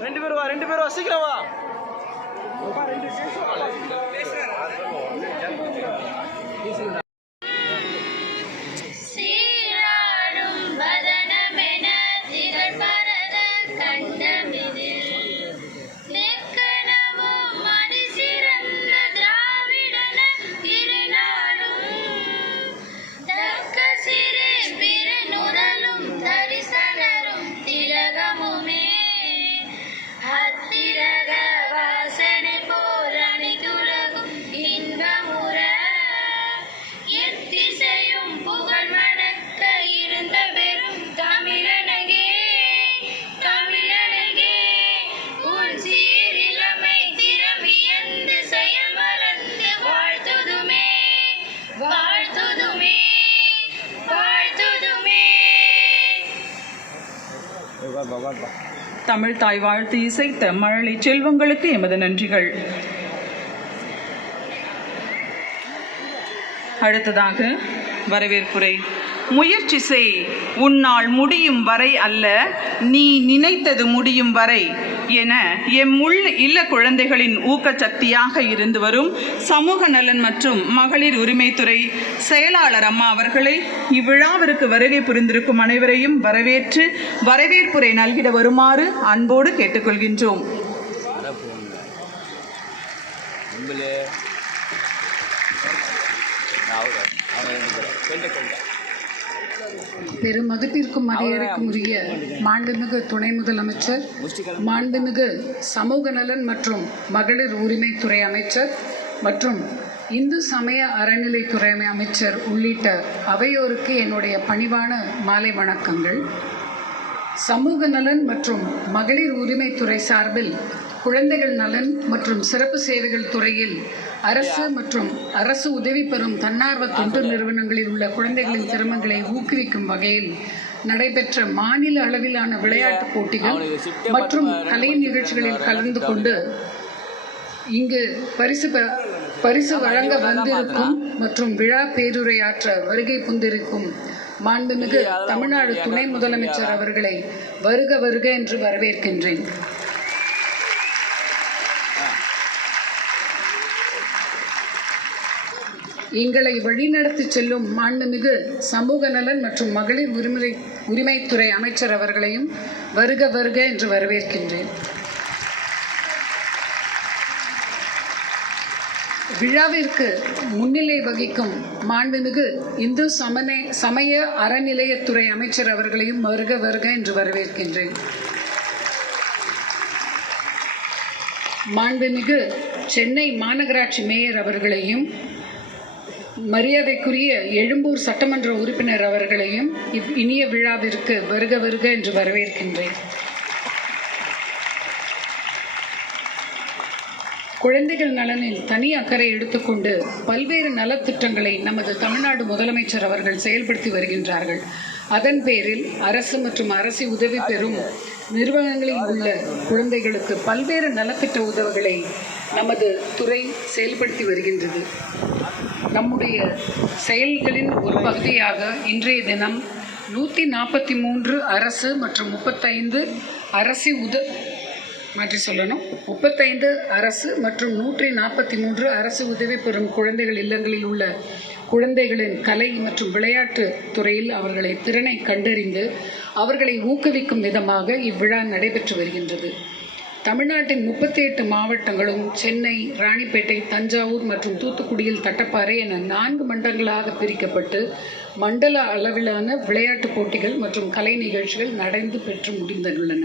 ரெண்டு பேர் வா ரெண்டு பேர் வா சீக்கிரம் வா சீராடும் தமிழ் தாய் வாழ்த்து இசைத்த மழலை செல்வங்களுக்கு எமது நன்றிகள். அடுத்ததாக வரவேற்புரை. முயற்சி செய் உன்னால் முடியும் வரை அல்ல நீ நினைத்தது முடியும் வரை. என எம் உள் இல்ல குழந்தைகளின் ஊக்கச்சக்தியாக இருந்து வரும் சமூக நலன் மற்றும் மகளிர் உரிமைத்துறை செயலாளர் அம்மா அவர்களை இவ்விழாவிற்கு வருகை புரிந்திருக்கும் அனைவரையும் வரவேற்று வரவேற்புரை நல்கிட வருமாறு அன்போடு கேட்டுக்கொள்கின்றோம் நம்மளே அவங்க அவங்க ரெண்டு பேரும் கொஞ்சம் கொஞ்சம் பெரும் மதிப்பிற்கும் மரியாதைக்கும் உரிய மாண்புமிகு துணை முதலமைச்சர் மாண்புமிகு சமூக நலன் மற்றும் மகளிர் உரிமைத்துறை அமைச்சர் மற்றும் இந்து சமய அறநிலைத்துறை அமைச்சர் உள்ளிட்ட அவையோருக்கு என்னுடைய பணிவான மாலை வணக்கங்கள். சமூக நலன் மற்றும் மகளிர் உரிமைத்துறை சார்பில் குழந்தைகள் நலன் மற்றும் சிறப்பு சேவைகள் துறையில் அரசு மற்றும் அரசு உதவி பெறும் தன்னார்வ தொண்டு நிறுவனங்களில் உள்ள குழந்தைகளின் திறமைகளை ஊக்குவிக்கும் வகையில் நடைபெற்ற மாநில அளவிலான விளையாட்டுப் போட்டிகள் மற்றும் கலை நிகழ்ச்சிகளில் கலந்து கொண்டு இங்கு பரிசு பரிசு வழங்க வந்திருக்கும் மற்றும் விழா பேருரையாற்ற வருகை புந்திருக்கும் மாண்புமிகு தமிழ்நாடு துணை முதலமைச்சர் அவர்களை வருக வருக என்று வரவேற்கின்றேன். எங்களை வழிநடத்தி செல்லும் மாண்புமிகு சமூக நலன் மற்றும் மகளிர் உரிமை உரிமைத்துறை அமைச்சர் அவர்களையும் வருக வருக என்று வரவேற்கின்றேன். விழாவிற்கு முன்னிலை வகிக்கும் மாண்புமிகு இந்து சமநே சமய அறநிலையத்துறை அமைச்சர் அவர்களையும் வருக வருக என்று வரவேற்கின்றேன். மாண்புமிகு சென்னை மாநகராட்சி மேயர் அவர்களையும் மரியாதைக்குரிய எழும்பூர் சட்டமன்ற உறுப்பினர் அவர்களையும் இவ் இனிய விழாவிற்கு வருக வருக என்று வரவேற்கின்றேன். குழந்தைகள் நலனில் தனி அக்கறை எடுத்துக்கொண்டு பல்வேறு நலத்திட்டங்களை நமது தமிழ்நாடு முதலமைச்சர் அவர்கள் செயல்படுத்தி வருகின்றார்கள். அதன் பேரில் அரசு மற்றும் அரசு உதவி பெறும் நிறுவனங்களில் உள்ள குழந்தைகளுக்கு பல்வேறு நலத்திட்ட உதவுகளை நமது துறை செயல்படுத்தி வருகின்றது. நம்முடைய செயல்களின் ஒரு பகுதியாக இன்றைய தினம் நூற்றி நாற்பத்தி மூன்று அரசு மற்றும் முப்பத்தைந்து அரசு உத மாற்றி சொல்லணும். முப்பத்தைந்து அரசு மற்றும் நூற்றி நாற்பத்தி மூன்று அரசு உதவி பெறும் குழந்தைகள் இல்லங்களில் உள்ள குழந்தைகளின் கலை மற்றும் விளையாட்டு துறையில் அவர்களை திறனை கண்டறிந்து அவர்களை ஊக்குவிக்கும் விதமாக இவ்விழா நடைபெற்று வருகின்றது. தமிழ்நாட்டின் முப்பத்தி எட்டு மாவட்டங்களும் சென்னை ராணிப்பேட்டை தஞ்சாவூர் மற்றும் தூத்துக்குடியில் தட்டப்பாறை என நான்கு மண்டலங்களாக பிரிக்கப்பட்டு மண்டல அளவிலான விளையாட்டுப் போட்டிகள் மற்றும் கலை நிகழ்ச்சிகள் நடந்து பெற்று முடிந்துள்ளன.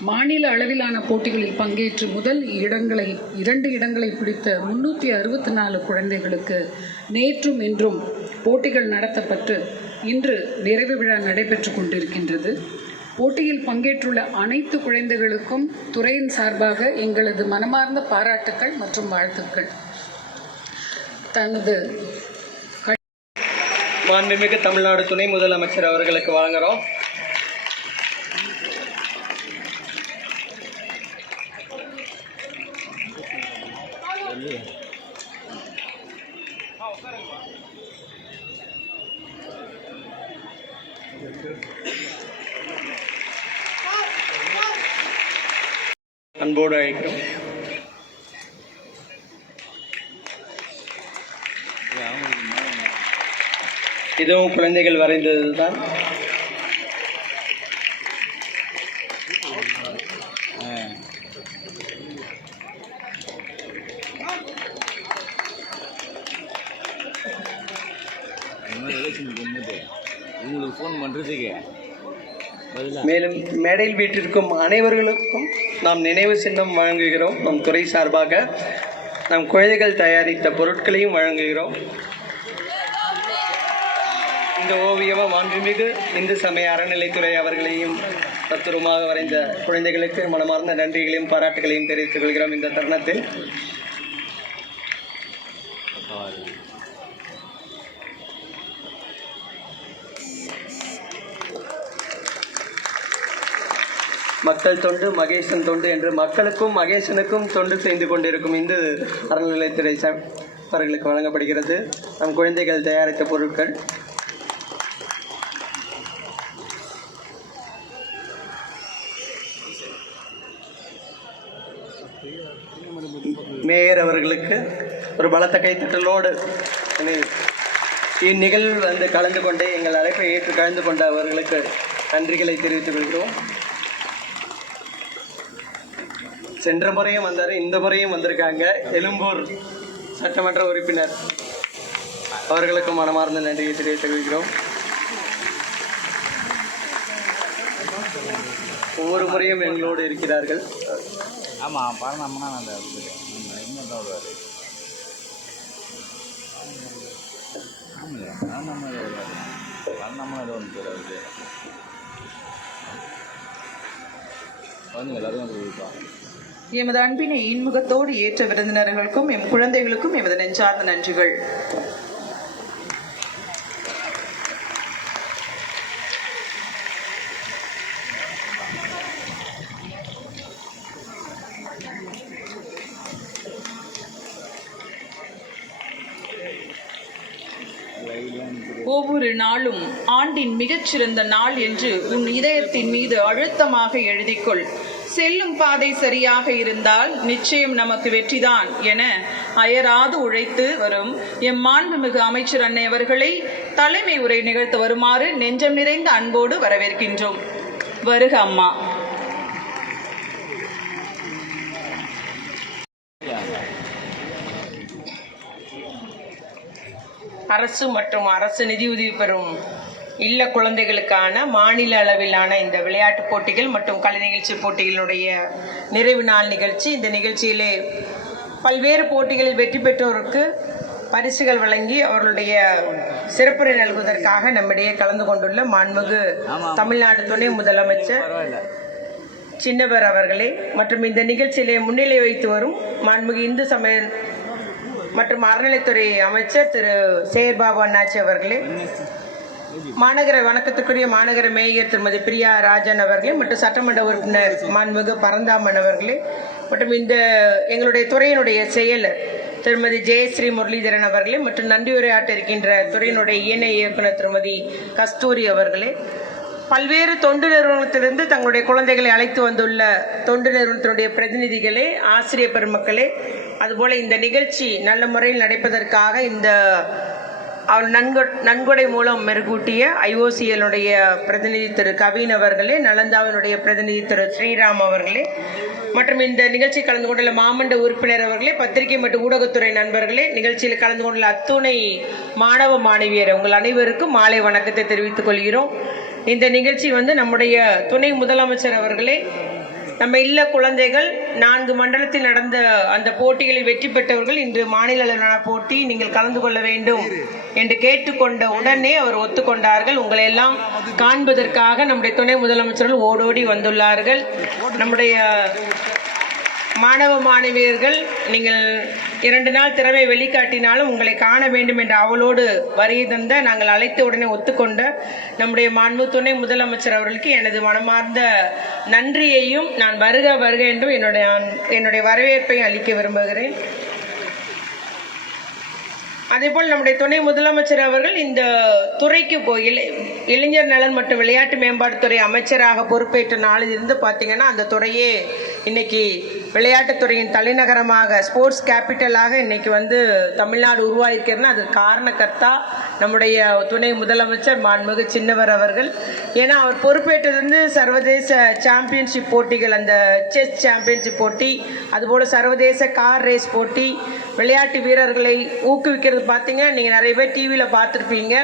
மாநில அளவிலான போட்டிகளில் பங்கேற்று முதல் இடங்களை இரண்டு இடங்களை பிடித்த முன்னூற்றி அறுபத்தி நாலு குழந்தைகளுக்கு நேற்றும் இன்றும் போட்டிகள் நடத்தப்பட்டு இன்று நிறைவு விழா நடைபெற்று கொண்டிருக்கின்றது. போட்டியில் பங்கேற்றுள்ள அனைத்து குழந்தைகளுக்கும் துறையின் சார்பாக எங்களது மனமார்ந்த பாராட்டுக்கள் மற்றும் வாழ்த்துக்கள். தனது மாண்புமிகு தமிழ்நாடு துணை முதலமைச்சர் அவர்களுக்கு வழங்குகிறோம் அன்போடு அழைக்கிறோம். இதுவும் குழந்தைகள் வரைந்தது தான் மேலும் மேடையில் வீட்டிற்கும் அனைவர்களுக்கும் நாம் நினைவு சின்னம் வழங்குகிறோம். நம் துறை சார்பாக நம் குழந்தைகள் தயாரித்த பொருட்களையும் வழங்குகிறோம். இந்த ஓவியமும் மாண்புமிகு இந்து சமய அறநிலைத்துறை அவர்களையும் தத்துரமாக வரைந்த குழந்தைகளுக்கு மனமார்ந்த நன்றிகளையும் பாராட்டுகளையும் தெரிவித்துக் கொள்கிறோம் இந்த தருணத்தில். மக்கள் தொண்டு மகேசன் தொண்டு என்று மக்களுக்கும் மகேசனுக்கும் தொண்டு செய்து கொண்டிருக்கும் இந்து அறநிலையத்துறை அவர்களுக்கு வழங்கப்படுகிறது. நம் குழந்தைகள் தயாரித்த பொருட்கள். மேயர் அவர்களுக்கு ஒரு பலத்த கைத்தட்டலோடு இந்நிகழ்வில் வந்து கலந்து கொண்டு எங்கள் அழைப்பை ஏற்று கலந்து கொண்ட அவர்களுக்கு நன்றிகளை தெரிவித்துக் கொள்கிறோம். சென்ற முறையும் வந்தார் இந்த முறையும் வந்திருக்காங்க. எழும்பூர் சட்டமன்ற உறுப்பினர். அவர்களுக்கும் மனமார்ந்த நன்றியை தெரிவித்துக் ஒவ்வொரு முறையும் எங்களோடு இருக்கிறார்கள். ஆமாம் பரணம்னா அந்த வருவார்? வந்து எல்லாரும் வந்து எமது அன்பினை இன்முகத்தோடு ஏற்ற விருந்தினர்களுக்கும் எம் குழந்தைகளுக்கும் எமது நெஞ்சார்ந்த நன்றிகள். ஒவ்வொரு நாளும் ஆண்டின் மிகச்சிறந்த நாள் என்று உன் இதயத்தின் மீது அழுத்தமாக எழுதிக்கொள். செல்லும் பாதை சரியாக இருந்தால் நிச்சயம் நமக்கு வெற்றிதான் என அயராது உழைத்து வரும் எம் மாண்புமிகு அமைச்சர் அன்னை அவர்களை தலைமை உரை நிகழ்த்த வருமாறு நெஞ்சம் நிறைந்த அன்போடு வரவேற்கின்றோம். வருக அம்மா. அரசு மற்றும் அரசு நிதியுதவி பெறும். இல்ல குழந்தைகளுக்கான மாநில அளவிலான இந்த விளையாட்டுப் போட்டிகள் மற்றும் கலை நிகழ்ச்சி போட்டிகளுடைய நிறைவு நாள் நிகழ்ச்சி. இந்த நிகழ்ச்சியிலே பல்வேறு போட்டிகளில் வெற்றி பெற்றோருக்கு பரிசுகள் வழங்கி அவர்களுடைய சிறப்புரை நல்குவதற்காக நம்மிடையே கலந்து கொண்டுள்ள மாண்புமிகு தமிழ்நாடு துணை முதலமைச்சர் சின்னவர் அவர்களே மற்றும் இந்த நிகழ்ச்சியிலே முன்னிலை வைத்து வரும் மாண்புமிகு இந்து சமய மற்றும் அறநிலைத்துறை அமைச்சர் திரு சேகர்பாபு அண்ணாச்சி அவர்களே மாநகர வணக்கத்துக்குரிய மாநகர மேயர் திருமதி பிரியா ராஜன் அவர்களே மற்றும் சட்டமன்ற உறுப்பினர் மாண்புமிகு பரந்தாமன் அவர்களே மற்றும் இந்த எங்களுடைய துறையினுடைய செயலர் திருமதி ஜெயஸ்ரீ முரளிதரன் அவர்களே மற்றும் நன்றியுரையாற்ற இருக்கின்ற துறையினுடைய இணை இயக்குனர் திருமதி கஸ்தூரி அவர்களே. பல்வேறு தொண்டு நிறுவனத்திலிருந்து தங்களுடைய குழந்தைகளை அழைத்து வந்துள்ள தொண்டு நிறுவனத்தினுடைய பிரதிநிதிகளே ஆசிரியர் பெருமக்களே அதுபோல் இந்த நிகழ்ச்சி நல்ல முறையில் நடப்பதற்காக இந்த அவர் நன்கொ நன்கொடை மூலம் மெருகூட்டிய ஐஓசிஎலுடைய பிரதிநிதி திரு கவின் அவர்களே நலந்தாவினுடைய பிரதிநிதி திரு ஸ்ரீராம் அவர்களே மற்றும் இந்த நிகழ்ச்சி கலந்து கொண்டுள்ள மாமண்ட உறுப்பினர் அவர்களே பத்திரிகை மற்றும் ஊடகத்துறை நண்பர்களே நிகழ்ச்சியில் கலந்து கொண்டுள்ள அத்துணை மாணவ மாணவியர் உங்கள் அனைவருக்கும் மாலை வணக்கத்தை தெரிவித்துக் கொள்கிறோம். இந்த நிகழ்ச்சி வந்து நம்முடைய துணை முதலமைச்சர் அவர்களே நம்ம இல்ல குழந்தைகள் நான்கு மண்டலத்தில் நடந்த அந்த போட்டிகளில் வெற்றி பெற்றவர்கள் இன்று மாநில அளவிலான போட்டி நீங்கள் கலந்து கொள்ள வேண்டும் என்று கேட்டுக்கொண்ட உடனே அவர் ஒத்துக்கொண்டார்கள். உங்களை எல்லாம் காண்பதற்காக நம்முடைய துணை முதலமைச்சர்கள் ஓடோடி வந்துள்ளார்கள். நம்முடைய மாணவ மாணவியர்கள் நீங்கள் இரண்டு நாள் திறமை வெளிக்காட்டினாலும் உங்களை காண வேண்டும் என்ற அவளோடு வருகை தந்த நாங்கள் அழைத்த உடனே ஒத்துக்கொண்ட நம்முடைய மாண்பு துணை முதலமைச்சர் அவர்களுக்கு எனது மனமார்ந்த நன்றியையும் நான் வருக வருக என்றும் என்னுடைய என்னுடைய வரவேற்பையும் அளிக்க விரும்புகிறேன். அதேபோல் நம்முடைய துணை முதலமைச்சர் அவர்கள் இந்த துறைக்கு போய் இளை- இளைஞர் நலன் மற்றும் விளையாட்டு மேம்பாட்டுத்துறை அமைச்சராக பொறுப்பேற்ற நாளிலிருந்து பார்த்தீங்கன்னா அந்த துறையே இன்னைக்கு விளையாட்டுத்துறையின் தலைநகரமாக ஸ்போர்ட்ஸ் கேபிட்டலாக இன்னைக்கு வந்து தமிழ்நாடு உருவாயிருக்கிறதுனா அது காரணக்கர்த்தா நம்முடைய துணை முதலமைச்சர் மாண்புமிகு சின்னவர் அவர்கள். ஏன்னா அவர் பொறுப்பேற்றிருந்து சர்வதேச சாம்பியன்ஷிப் போட்டிகள் அந்த செஸ் சாம்பியன்ஷிப் போட்டி அதுபோல் சர்வதேச கார் ரேஸ் போட்டி விளையாட்டு வீரர்களை ஊக்குவிக்கிறது. பார்த்தீங்க நீங்கள் நிறைய பேர் டிவியில் பார்த்துருப்பீங்க.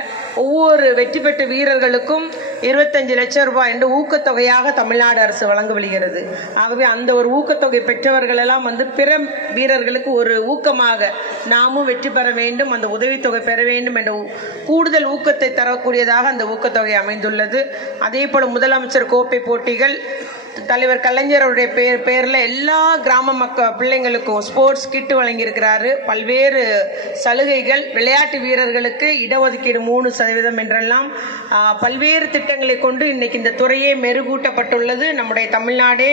ஒவ்வொரு வெற்றி பெற்ற வீரர்களுக்கும் இருபத்தஞ்சு லட்சம் ரூபாய் என்று ஊக்கத்தொகையாக தமிழ்நாடு அரசு வழங்கப்படுகிறது ஆகவே அந்த ஒரு ஊக்கத்தொகை பெற்றவர்கள் எல்லாம் வந்து பிற வீரர்களுக்கு ஒரு ஊக்கமாக நாமும் வெற்றி பெற வேண்டும் அந்த உதவித்தொகை பெற வேண்டும் என்ற கூடுதல் ஊக்கத்தை தரக்கூடியதாக அந்த ஊக்கத்தொகை அமைந்துள்ளது. அதே போல் முதலமைச்சர் கோப்பை போட்டிகள் தலைவர் கலைஞர் அவருடைய பேர் பேரில் எல்லா கிராம மக்க பிள்ளைங்களுக்கும் ஸ்போர்ட்ஸ் கிட் வழங்கியிருக்கிறாரு. பல்வேறு சலுகைகள் விளையாட்டு வீரர்களுக்கு இடஒதுக்கீடு மூணு சதவீதம் என்றெல்லாம் பல்வேறு திட்டங்களை கொண்டு இன்னைக்கு இந்த துறையே மெருகூட்டப்பட்டுள்ளது. நம்முடைய தமிழ்நாடே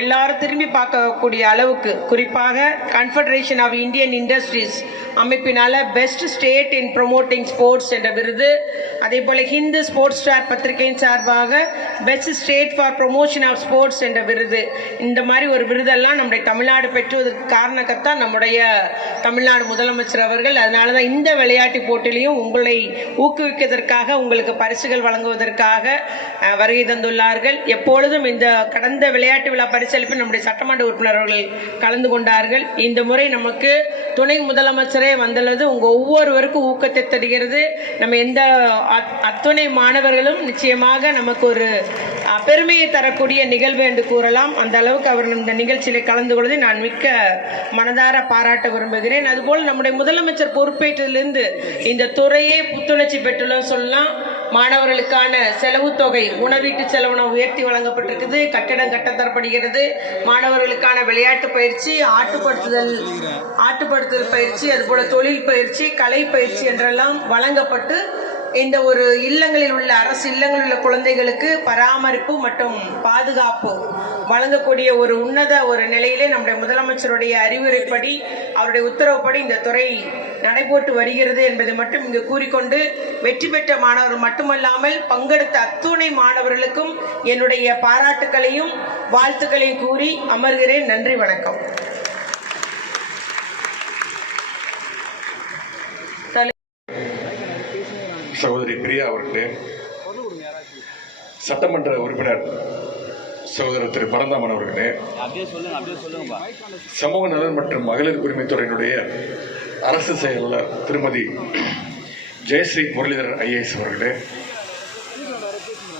எல்லாரும் திரும்பி பார்க்கக்கூடிய அளவுக்கு. குறிப்பாக கன்ஃபெடரேஷன் ஆஃப் இந்தியன் இண்டஸ்ட்ரீஸ் அமைப்பினால் best state in promoting sports என்ற விருது. அதே போல் ஹிந்து ஸ்போர்ட்ஸ் ஸ்டார் பத்திரிகையின் சார்பாக best state for promotion of sports என்ற விருது. இந்த மாதிரி ஒரு விருதெல்லாம் நம்முடைய தமிழ்நாடு பெற்றுவதற்கு காரணக்கத்தான் நம்முடைய தமிழ்நாடு முதலமைச்சர் அவர்கள். அதனால தான் இந்த விளையாட்டு போட்டியிலையும் உங்களை ஊக்குவிப்பதற்காக உங்களுக்கு பரிசுகள் வழங்குவதற்காக வருகை தந்துள்ளார்கள். எப்பொழுதும் இந்த கடந்த விளையாட்டு விழா பரிசளிப்பில் நம்முடைய சட்டமன்ற உறுப்பினர் அவர்கள் கலந்து கொண்டார்கள். இந்த முறை நமக்கு துணை முதலமைச்சரே வந்துள்ளது. உங்கள் ஒவ்வொருவருக்கும் ஊக்கத்தை தருகிறது. நம்ம எந்த அத்துணை மாணவர்களும் நிச்சயமாக நமக்கு ஒரு பெருமையை தரக்கூடிய நிகழ்வு வேண்டு கூறலாம். அந்த அளவுக்கு அவர் இந்த நிகழ்ச்சியில் கலந்து கொள்வதை நான் மிக்க மனதார பாராட்ட விரும்புகிறேன். அதுபோல் நம்முடைய முதலமைச்சர் பொறுப்பேற்றதிலிருந்து இந்த துறையே புத்துணர்ச்சி பெற்றுள்ள சொல்லலாம். மாணவர்களுக்கான செலவு தொகை உணவீட்டு செலவின உயர்த்தி வழங்கப்பட்டிருக்குது. கட்டிடம் கட்டத்தரப்படுகிறது. மாணவர்களுக்கான விளையாட்டு பயிற்சி ஆட்டுப்படுத்துதல் ஆட்டுப்படுத்துதல் பயிற்சி அதுபோல் தொழில் பயிற்சி கலை பயிற்சி என்றெல்லாம் வழங்கப்பட்டு இந்த ஒரு இல்லங்களில் உள்ள அரசு இல்லங்களில் உள்ள குழந்தைகளுக்கு பராமரிப்பு மற்றும் பாதுகாப்பு வழங்கக்கூடிய ஒரு உன்னத ஒரு நிலையிலே நம்முடைய முதலமைச்சருடைய அறிவுரைப்படி அவருடைய உத்தரவுப்படி இந்த துறை நடைபோட்டு வருகிறது என்பதை மட்டும் இங்கு கூறிக்கொண்டு வெற்றி பெற்ற மாணவர்கள் மட்டுமல்லாமல் பங்கெடுத்த அத்துணை மாணவர்களுக்கும் என்னுடைய பாராட்டுக்களையும் வாழ்த்துக்களையும் கூறி அமர்கிறேன். நன்றி வணக்கம். சகோதரி பிரியா அவர்களே சட்டமன்ற உறுப்பினர் சகோதரர் திரு பரந்தாமன் அவர்களே சமூக நலன் மற்றும் மகளிர் உரிமைத்துறையினுடைய அரசு செயலாளர் திருமதி ஜெயஸ்ரீ முரளிதரன் ஐஏஎஸ் அவர்களே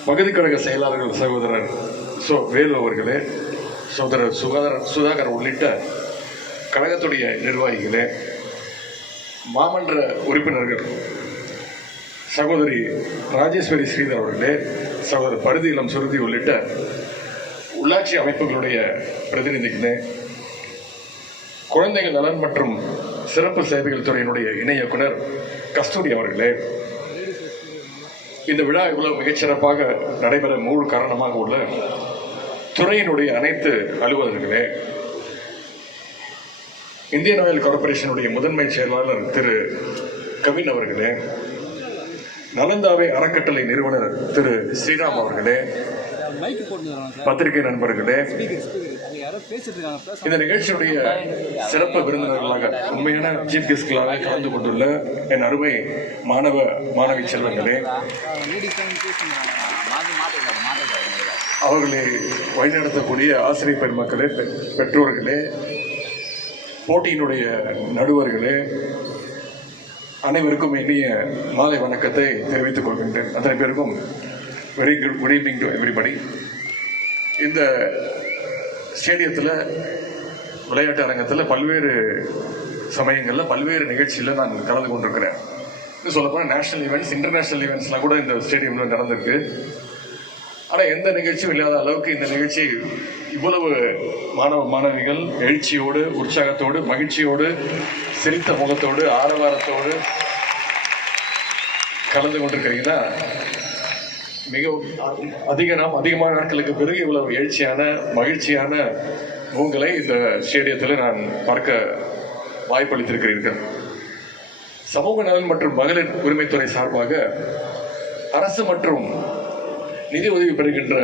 பகுதி கழக செயலாளர்கள் சகோதரர் சோ வேலு அவர்களே சகோதரர் சுகாதார சுதாகர் உள்ளிட்ட கழகத்துடைய நிர்வாகிகளே மாமன்ற உறுப்பினர்கள் சகோதரி ராஜேஸ்வரி ஸ்ரீதர் அவர்களே சகோதரர் பருதி இளம் சுருதி உள்ளிட்ட உள்ளாட்சி அமைப்புகளுடைய பிரதிநிதிகளே குழந்தைகள் நலன் மற்றும் சிறப்பு சேவைகள் துறையினுடைய இணை இயக்குனர் கஸ்தூரி அவர்களே இந்த விழா இவ்வளவு மிகச்சிறப்பாக நடைபெற மூல் காரணமாக உள்ள துறையினுடைய அனைத்து அலுவலர்களே இந்தியன் ஆயில் கார்பரேஷனுடைய முதன்மை செயலாளர் திரு கவின் அவர்களே நலந்தாவை அறக்கட்டளை நிறுவனர் திரு ஸ்ரீராம் அவர்களே பத்திரிகை நண்பர்களே இந்த நிகழ்ச்சியுடைய சிறப்பு விருந்தினர்களாக உண்மையான சீஃப் கெஸ்ட்களாக கலந்து கொண்டுள்ள என் அருமை மாணவ மாணவி செல்வங்களே அவர்களை வழிநடத்தக்கூடிய ஆசிரியர் பெருமக்களே பெ- பெற்றோர்களே போட்டியினுடைய நடுவர்களே அனைவருக்கும் இனிய மாலை வணக்கத்தை தெரிவித்துக் கொள்கின்றேன். அத்தனை பேருக்கும் very good good evening to everybody இந்த ஸ்டேடியத்தில் விளையாட்டு அரங்கத்தில் பல்வேறு சமயங்களில் பல்வேறு நிகழ்ச்சியில் நான் கலந்து கொண்டிருக்கிறேன். சொல்லப்போனால் நேஷனல் ஈவெண்ட்ஸ் இன்டர்நேஷ்னல் ஈவெண்ட்ஸ்லாம் கூட இந்த ஸ்டேடியமில் நடந்திருக்கு. ஆனால் எந்த நிகழ்ச்சியும் இல்லாத அளவுக்கு இந்த நிகழ்ச்சி இவ்வளவு மாணவ மாணவிகள் எழுச்சியோடு உற்சாகத்தோடு மகிழ்ச்சியோடு சிரித்த முகத்தோடு ஆரவாரத்தோடு கலந்து கொண்டிருக்கிறீங்கன்னா மிகவும் அதிக நாம் அதிகமான நாட்களுக்கு பிறகு இவ்வளவு எழுச்சியான மகிழ்ச்சியான முகங்களை இந்த ஸ்டேடியத்தில் நான் பார்க்க வாய்ப்பளித்திருக்கிறீர்கள். சமூக நலன் மற்றும் மகளிர் உரிமைத்துறை சார்பாக அரசு மற்றும் நிதி உதவி பெறுகின்ற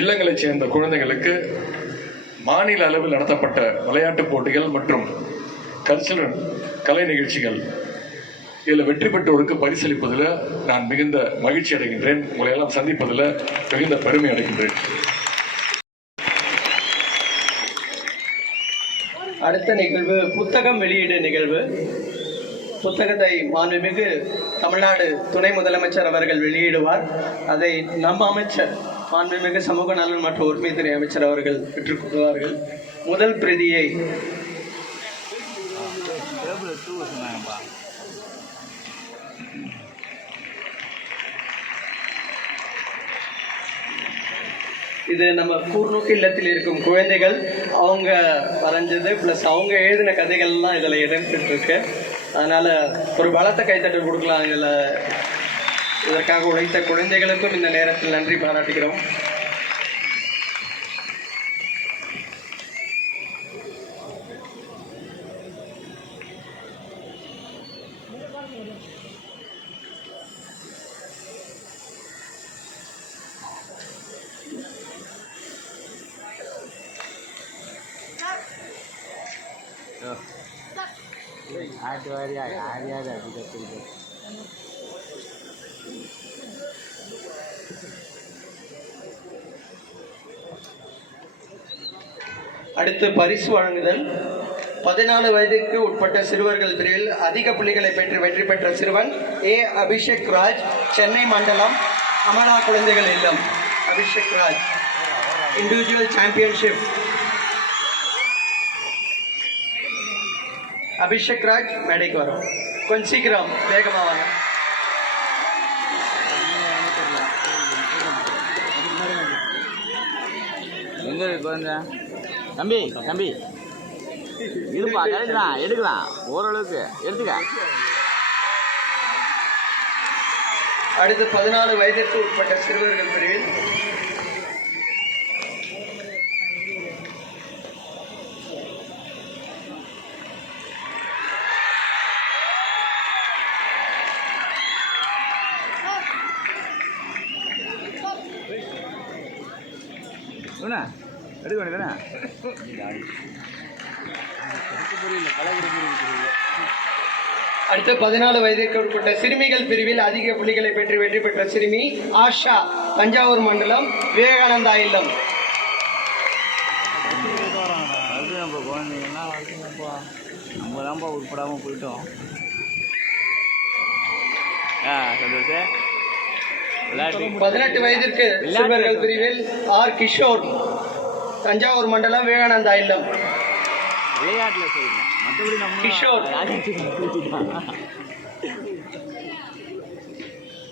இல்லங்களைச் சேர்ந்த குழந்தைகளுக்கு மாநில அளவில் நடத்தப்பட்ட விளையாட்டுப் போட்டிகள் மற்றும் கல்ச்சுரல் கலை நிகழ்ச்சிகள். இதில் வெற்றி பெற்றோருக்கு பரிசளிப்பதில் நான் மிகுந்த மகிழ்ச்சி அடைகின்றேன். உங்களை எல்லாம் சந்திப்பதில் மிகுந்த பெருமை அடைகின்றேன். அடுத்த நிகழ்வு புத்தகம் வெளியீடு நிகழ்வு. புத்தகத்தை மாண்புமிகு தமிழ்நாடு துணை முதலமைச்சர் அவர்கள் வெளியிடுவார். அதை நம் அமைச்சர் மாண்புமிகு சமூக நலன் மற்றும் உரிமைத்துறை அமைச்சர் அவர்கள் பெற்றுக்கொள்வார்கள். முதல் பிரதியை இது நம்ம கூர்நோக்கு இல்லத்தில் இருக்கும் குழந்தைகள் அவங்க வரைஞ்சது ப்ளஸ் அவங்க எழுதின கதைகள்லாம் இதில் இடம்பெற்றிருக்கு. அதனால் ஒரு பலத்த கைத்தட்டல் கொடுக்கலாம் இதில். இதற்காக உழைத்த குழந்தைகளுக்கும் இந்த நேரத்தில் நன்றி பாராட்டுகிறோம். ஆட்டு வாரியா யார் யார் அப்படி அடுத்து பரிசு வழங்குதல். பதினாலு வயதுக்கு உட்பட்ட சிறுவர்கள் பிரிவில் அதிக புள்ளிகளை பெற்று வெற்றி பெற்ற சிறுவன் ஏ. அபிஷேக் ராஜ் சென்னை மண்டலம் அமலா குழந்தைகள் இல்லம். அபிஷேக் ராஜ் இண்டிவிஜுவல் சாம்பியன்ஷிப் அபிஷேக் ராஜ் மேடைக்கு வரும். கொஞ்சம் சீக்கிரம் வேகமாக வாங்க. எங்க இருக்கு குழந்தை? தம்பி தம்பி. இருப்பா கிடைக்கலாம் எடுக்கலாம் ஓரளவுக்கு. எடுத்துக்க. அடுத்து பதினாலு வயதிற்கு உட்பட்ட சிறுவர்கள் பிரிவில் அடுத்து பதினாலு வயதிற்கு உட்பட்ட சிறுமிகள் பிரிவில் அதிக புள்ளிகளை பெற்று வெற்றி பெற்ற சிறுமி ஆஷா தஞ்சாவூர் மண்டலம் விவேகானந்தா இல்லம். நம்ம தான்ப்பா உட்படாமல் போயிட்டோம். ஆ சந்தோஷம் விளையாட்டு. பதினெட்டு வயதிற்கு சிறுவர்கள் பிரிவில் ஆர். கிஷோர் தஞ்சாவூர் மண்டலம் விவேகானந்தா இல்லம். விளையாட்டில்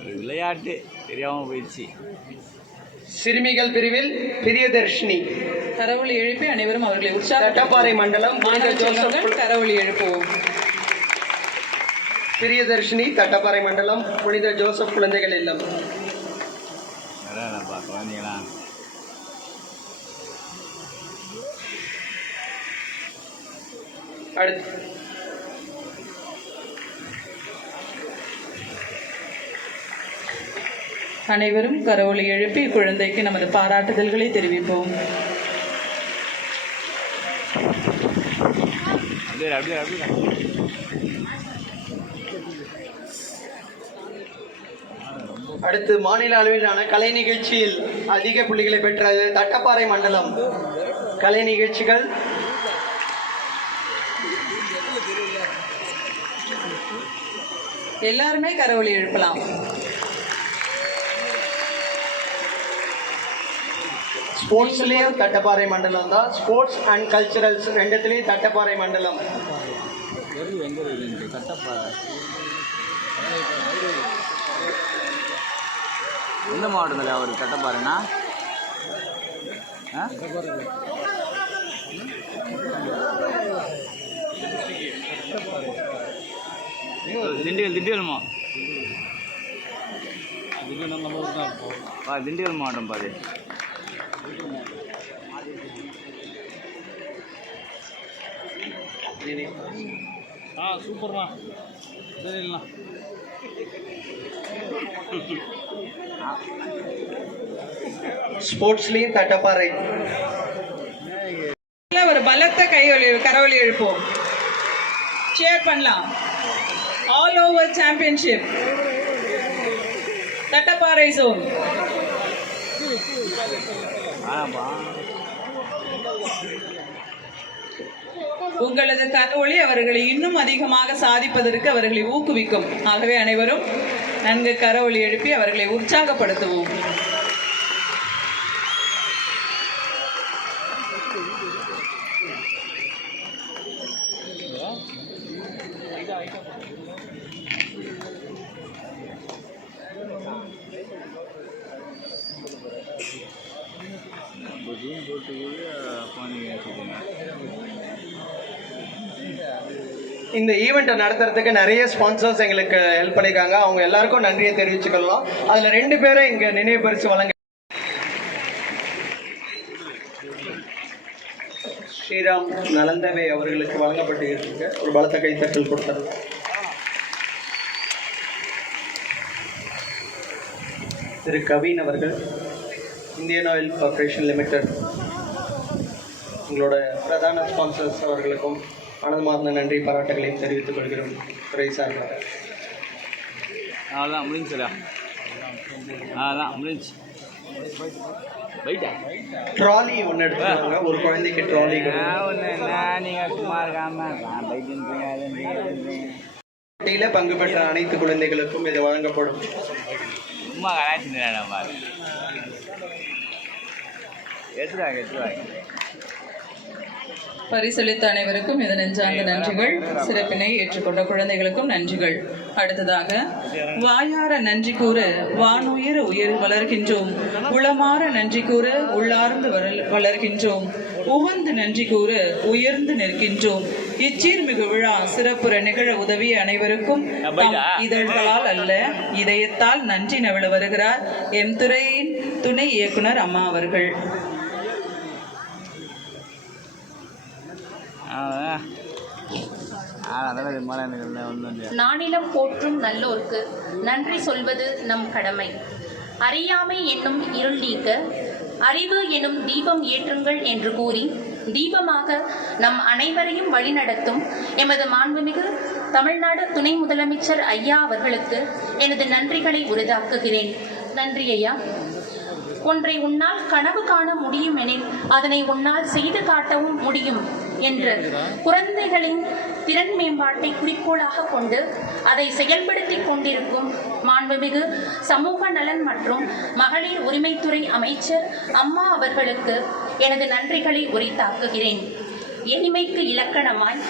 விளையாட்டு தெரியாமல் போயிடுச்சு. சிறுமிகள் பிரிவில் பிரியதர்ஷினி. கரவொலி எழுப்பி அனைவரும் அவர்களை உற்சாக தட்டப்பாறை மண்டலம் புனித ஜோசப் கரவொலி எழுப்புவோம். பிரியதர்ஷினி தட்டப்பாறை மண்டலம் புனித ஜோசப் குழந்தைகள் இல்லம். வரேன்ப்பா அடுத்து. அனைவரும் கரவொலி எழுப்பி குழந்தைக்கு நமது பாராட்டுதல்களை தெரிவிப்போம். அடுத்து மாநில அளவிலான கலை நிகழ்ச்சியில் அதிக புள்ளிகளை பெற்றது தட்டப்பாறை மண்டலம். கலை நிகழ்ச்சிகள் எல்லாருமே கரவொலி எழுப்பலாம். ஸ்போர்ட்ஸ்லேயும் தட்டப்பாறை மண்டலம் தான். ஸ்போர்ட்ஸ் அண்ட் கல்ச்சுரல்ஸ் ரெண்டுத்துலேயும் தட்டப்பாறை மண்டலம். எந்த மாவட்டத்தில் அவர் கட்டப்பாருண்ணா ஆ திண்டுக்கல் திண்டுக்கல்மா ஆ திண்டுக்கல் மாவட்டம் பாரு. ஆ சூப்பர்ண்ணா சரிண்ணா ஸ்போர்ட்ஸ்லேயும் தட்டப்பாறை ஒரு பலத்த கையொலி கரவொலி எழுப்போம். ஷேர் பண்ணலாம். All over championship Thattaparai zone உங்களது கரவொலி அவர்களை இன்னும் அதிகமாக சாதிப்பதற்கு அவர்களை ஊக்குவிக்கும். ஆகவே அனைவரும் நன்கு கரவொளி எழுப்பி அவர்களை உற்சாகப்படுத்துவோம். இந்த ஈவெண்ட்டை நடத்துறதுக்கு நிறைய ஸ்பான்சர்ஸ் எங்களுக்கு ஹெல்ப் பண்ணியிருக்காங்க அவங்க எல்லாருக்கும் நன்றியை தெரிவிச்சுக்கலாம் அதில் ரெண்டு பேரும் இங்கே நினைவு பரிசு வழங்க ஸ்ரீராம் நலந்தவே அவர்களுக்கு வழங்கப்பட்டு இருக்கு ஒரு பலத்த கைத்தட்டல் கொடுத்தது. திரு கவின் அவர்கள் இந்தியன் ஆயில் கார்பரேஷன் லிமிடெட் உங்களோட பிரதான ஸ்பான்சர்ஸ் அவர்களுக்கும் ஆனந்தமார்ந்த நன்றி பாராட்டுகளையும் தெரிவித்துக் கொள்கிறோம். துறை சார்பாக. அவ்வளோதான் முடிஞ்சுடா அதான் முடிஞ்சு. ட்ராலி ஒன்று எடுத்துருவாங்க ஒரு குழந்தைக்கு ட்ராலி நீங்கள் சும்மா இருக்காம. பங்கு பெற்ற அனைத்து குழந்தைகளுக்கும் இது வழங்கப்படும். சும்மா பாரு. எடுத்துருவாங்க எடுத்துருவாங்க பரிசளித்த அனைவருக்கும் இது நெஞ்சார்ந்த நன்றிகள். சிறப்பினை ஏற்றுக்கொண்ட குழந்தைகளுக்கும் நன்றிகள். அடுத்ததாக வாயார நன்றி கூற வானுயர உயர் வளர்கின்றோம். உளமாற நன்றி கூற உள்ளார்ந்து வளர்- வளர்கின்றோம். உவந்து நன்றி கூற உயர்ந்து நிற்கின்றோம். இச்சீர்மிகு விழா சிறப்புற நிகழ உதவிய அனைவருக்கும். இதழ்களால் அல்ல இதயத்தால் நன்றி நவிழ வருகிறார். எம் துறையின் துணை இயக்குனர் அம்மா அவர்கள் அதான் அதெல்லாம் இது மாதிரி எனக்கு ஒன்றும் இல்லை நானிலம் போற்றும் நல்லோர்க்கு நன்றி சொல்வது நம் கடமை. அறியாமை என்னும் இருள் நீக்க அறிவு எனும் தீபம் ஏற்றுங்கள் என்று கூறி தீபமாக நம் அனைவரையும் வழிநடத்தும் எமது மாண்புமிகு தமிழ்நாடு துணை முதலமைச்சர் ஐயா அவர்களுக்கு எனது நன்றிகளை உரிதாக்குகிறேன். நன்றி ஐயா. ஒன்றை உன்னால் கனவு காண முடியும் எனில் அதனை உன்னால் செய்து காட்டவும் முடியும். என்ற குழந்தைகளின் திறன் மேம்பாட்டை குறிக்கோளாக கொண்டு அதை செயல்படுத்தி கொண்டிருக்கும் மாண்புமிகு சமூக நலன் மற்றும் மகளிர் உரிமைத்துறை அமைச்சர் அம்மா அவர்களுக்கு எனது நன்றிகளை உரித்தாக்குகிறேன். எளிமைக்கு இலக்கணமாய்